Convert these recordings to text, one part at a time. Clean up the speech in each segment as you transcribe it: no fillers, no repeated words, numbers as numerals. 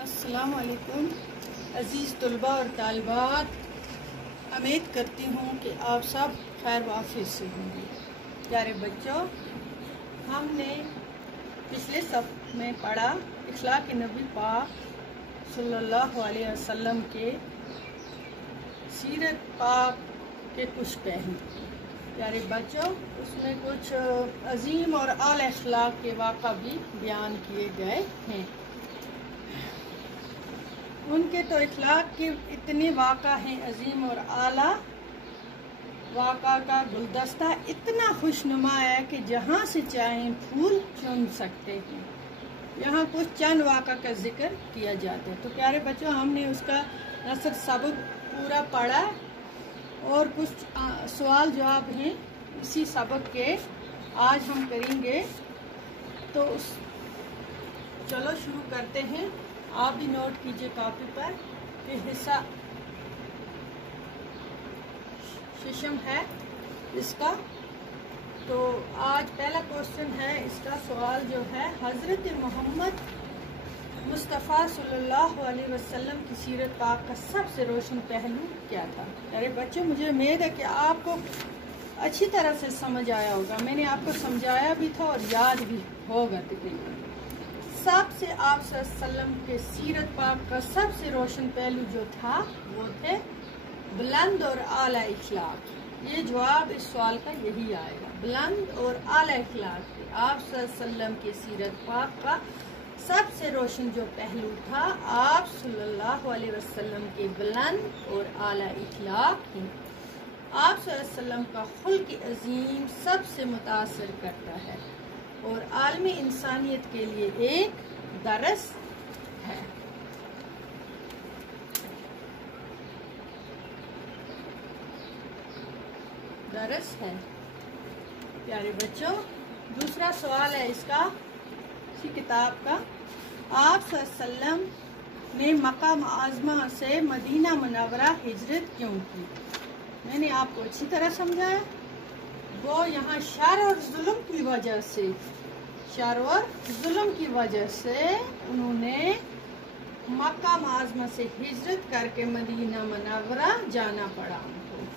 السلام علیکم عزیز طلباء اور طالبات، امید کرتی ہوں کہ آپ سب خیر و عافیت سے ہوں گے۔ پیارے بچوں، ہم نے پچھلے صف میں پڑھا اخلاق نبی پاک صلی اللہ علیہ وسلم کے سیرت پاک کے کچھ پہلو۔ پیارے بچوں، اس میں کچھ عظیم اور اعلی اخلاق کے واقعہ بھی بیان کیے گئے ہیں۔ ان کے تو اخلاق کے اتنے واقعہ ہیں عظیم اور اعلیٰ، واقعہ کا گلدستہ اتنا خوشنما ہے کہ جہاں سے چاہیں پھول چن سکتے ہیں۔ یہاں کچھ چند واقعہ کا ذکر کیا جاتا ہے۔ تو پیارے بچوں، ہم نے اس کا نثر سبق پورا پڑھا اور کچھ سوال جواب ہیں اسی سبق کے آج ہم کریں گے۔ تو چلو شروع کرتے ہیں۔ آپ بھی نوٹ کیجئے کاپی پر کہ حصہ ششم ہے اس کا۔ تو آج پہلا کوشچن ہے اس کا، سوال جو ہے، حضرت محمد مصطفیٰ صلی اللہ علیہ وسلم کی سیرت پاک کا سب سے روشن پہلو کیا تھا؟ میرے بچوں، مجھے امید ہے کہ آپ کو اچھی طرح سے سمجھ آیا ہوگا۔ میں نے آپ کو سمجھایا بھی تھا اور یاد بھی ہوگا تقریباً۔ سب سے آپ صلی اللہ علیہ وسلم کے سیرت پاک کا سب سے روشن پہلو جو تھا وہ تھے بلند اور اعلیٰ اخلاق۔ یہ جواب اس سوال کا یہی آئے گا، بلند اور اعلیٰ اخلاق۔ آپ صلی اللہ علیہ وسلم کے سیرت پاک کا سب سے روشن جو پہلو تھا، آپ صلی اللہ علیہ وسلم کے بلند اور اعلیٰ اخلاق ہیں۔ آپ صلی اللہ علیہ وسلم کا خلق عظیم سب سے متاثر کرتا ہے اور عالمی انسانیت کے لیے ایک درس ہے۔ درس ہے پیارے بچوں۔ دوسرا سوال ہے اس کا، اسی کتاب کا، آپ صلی اللہ علیہ وسلم نے مکہ معظمہ سے مدینہ منورہ ہجرت کیوں کی؟ میں نے آپ کو اچھی طرح سمجھایا، وہ یہاں شر اور ظلم کی وجہ سے انہوں نے مکہ معظمہ سے ہجرت کر کے مدینہ منورہ جانا پڑا۔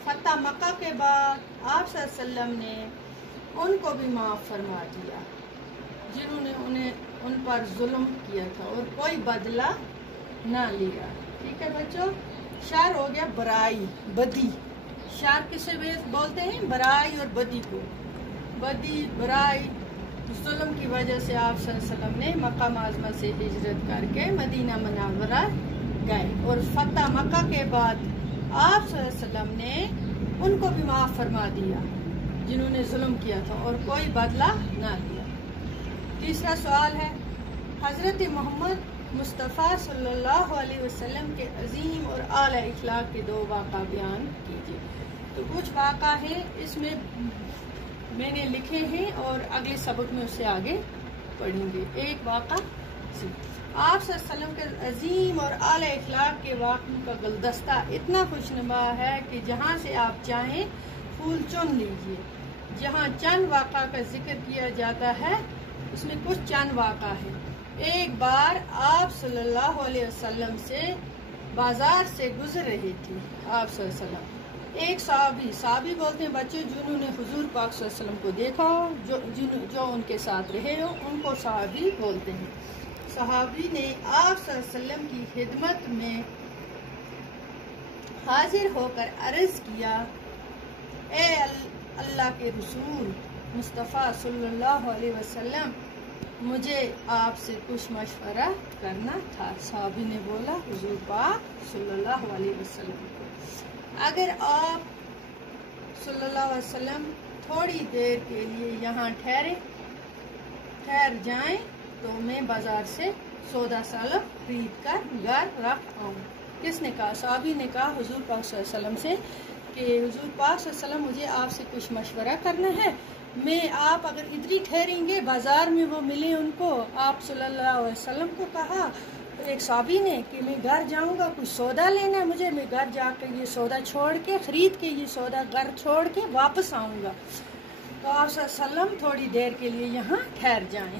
فتح مکہ کے بعد آپ صلی اللہ علیہ وسلم نے ان کو بھی معاف فرما دیا جنہوں نے ان پر ظلم کیا تھا اور کوئی بدلہ نہ لیا۔ ٹھیک ہے بچوں، شر ہو گیا برائی، بدی۔ شر کسے بولتے ہیں؟ برائی اور بدی کو۔ بدی، برائی، ظلم کی وجہ سے آپ صلی اللہ علیہ وسلم نے مکہ معظمہ سے ہجرت کر کے مدینہ منورہ گئے اور فتح مکہ کے بعد آپ صلی اللہ علیہ وسلم نے ان کو بھی معاف فرما دیا جنہوں نے ظلم کیا تھا اور کوئی بدلہ نہ لیا۔ تیسرا سوال ہے، حضرت محمد مصطفیٰ صلی اللہ علیہ وسلم کے عظیم اور اعلیٰ اخلاق کے دو واقعہ بیان کیجیے۔ تو کچھ واقعہ ہیں اس میں نے لکھے ہیں اور اگلے سبق میں اسے آگے پڑھیں گے۔ ایک واقعہ، آپ صلی اللہ علیہ وسلم کے عظیم اور اعلیٰ اخلاق کے واقعوں کا گلدستہ اتنا خوشنما ہے کہ جہاں سے آپ چاہیں پھول چن لیجئے۔ جہاں چند واقعہ کا ذکر کیا جاتا ہے اس میں کچھ چند واقعہ ہے۔ ایک بار آپ صلی اللہ علیہ وسلم سے بازار سے گزر رہے تھے۔ آپ صلی اللہ علیہ وسلم، ایک صحابی بولتے ہیں بچوں جنہوں نے حضور پاک صلی اللہ علیہ وسلم کو دیکھا ہو، جو ان کے ساتھ رہے ہو، ان کو صحابی بولتے ہیں۔ صحابی نے آپ صلی اللہ علیہ وسلم کی خدمت میں حاضر ہو کر عرض کیا، اے اللہ کے رسول مصطفیٰ صلی اللہ علیہ وسلم، مجھے آپ سے کچھ مشورہ کرنا تھا۔ صحابی نے بولا حضور پاک صلی اللہ علیہ وسلم کو، اگر آپ صلی اللہ علیہ وسلم تھوڑی دیر کے لیے یہاں ٹھہر جائیں تو میں بازار سے سودا سالم خرید کر گھر رکھ آؤں۔ کس نے کہا؟ صحابی نے کہا حضور پاک صلی اللہ علیہ وسلم سے کہ حضور پاک صلی اللہ علیہ وسلم، مجھے آپ سے کچھ مشورہ کرنا ہے، آپ اگر ادھر ہی ٹھہریں گے، بازار میں وہ ملے ان کو، آپ صلی اللہ علیہ وسلم کو کہا ایک صحابی نے کہ میں گھر جاؤں گا، کچھ سودا لینا ہے مجھے، میں گھر جا کر یہ سودا خرید کے یہ سودا گھر چھوڑ کے واپس آؤں گا، تو آپ صلی اللہ علیہ وسلم تھوڑی دیر کے لیے یہاں ٹھہر جائیں۔